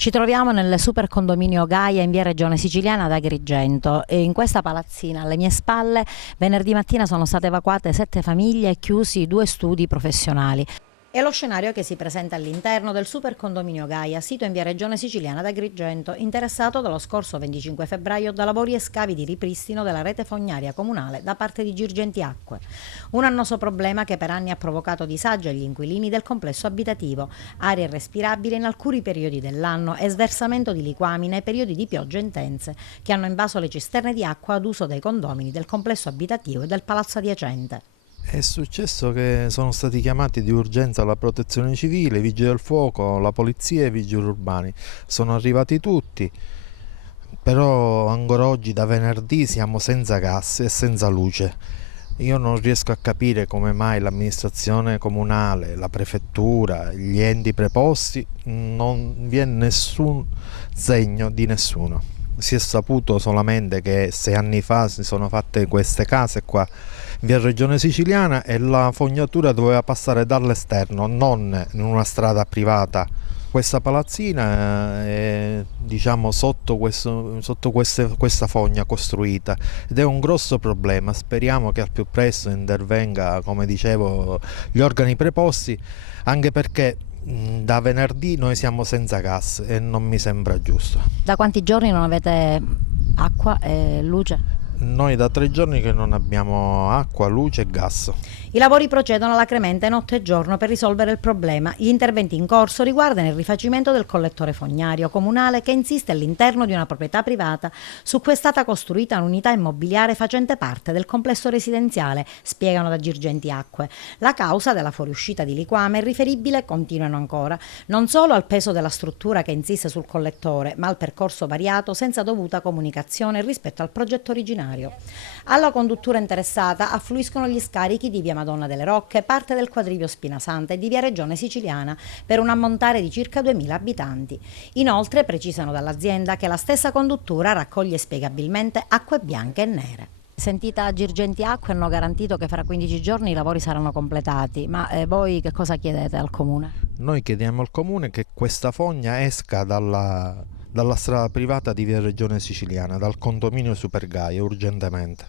Ci troviamo nel super condominio Gaia in via Regione Siciliana ad Agrigento e in questa palazzina alle mie spalle venerdì mattina sono state evacuate 7 famiglie e chiusi 2 studi professionali. È lo scenario che si presenta all'interno del super condominio Gaia, sito in via Regione Siciliana ad Agrigento, interessato dallo scorso 25 febbraio da lavori e scavi di ripristino della rete fognaria comunale da parte di Girgenti Acque. Un annoso problema che per anni ha provocato disagio agli inquilini del complesso abitativo, aria irrespirabile in alcuni periodi dell'anno e sversamento di liquami nei periodi di piogge intense che hanno invaso le cisterne di acqua ad uso dei condomini del complesso abitativo e del palazzo adiacente. È successo che sono stati chiamati di urgenza la protezione civile, i vigili del fuoco, la polizia e i vigili urbani. Sono arrivati tutti, però ancora oggi da venerdì siamo senza gas e senza luce. Io non riesco a capire come mai l'amministrazione comunale, la prefettura, gli enti preposti non vi è nessun segno di nessuno. Si è saputo solamente che 6 anni fa si sono fatte queste case qua in via Regione Siciliana e la fognatura doveva passare dall'esterno, non in una strada privata. Questa palazzina è, diciamo, sotto questa fogna costruita ed è un grosso problema. Speriamo che al più presto intervenga, come dicevo, gli organi preposti, anche perché da venerdì noi siamo senza gas e non mi sembra giusto. Da quanti giorni non avete acqua e luce? Noi da 3 giorni che non abbiamo acqua, luce e gas. I lavori procedono alacremente notte e giorno per risolvere il problema. Gli interventi in corso riguardano il rifacimento del collettore fognario comunale che insiste all'interno di una proprietà privata su cui è stata costruita un'unità immobiliare facente parte del complesso residenziale, spiegano da Girgenti Acque. La causa della fuoriuscita di liquame è riferibile, continuano ancora, non solo al peso della struttura che insiste sul collettore, ma al percorso variato senza dovuta comunicazione rispetto al progetto originario. Alla conduttura interessata affluiscono gli scarichi di via Madonna delle Rocche, parte del quadrivio Spinasanta e di via Regione Siciliana per un ammontare di circa 2000 abitanti. Inoltre precisano dall'azienda che la stessa conduttura raccoglie spiegabilmente acque bianche e nere. Sentita Girgenti Acque hanno garantito che fra 15 giorni i lavori saranno completati, ma voi che cosa chiedete al Comune? Noi chiediamo al Comune che questa fogna esca dalla strada privata di via Regione Siciliana, dal condominio Super Gaia, urgentemente.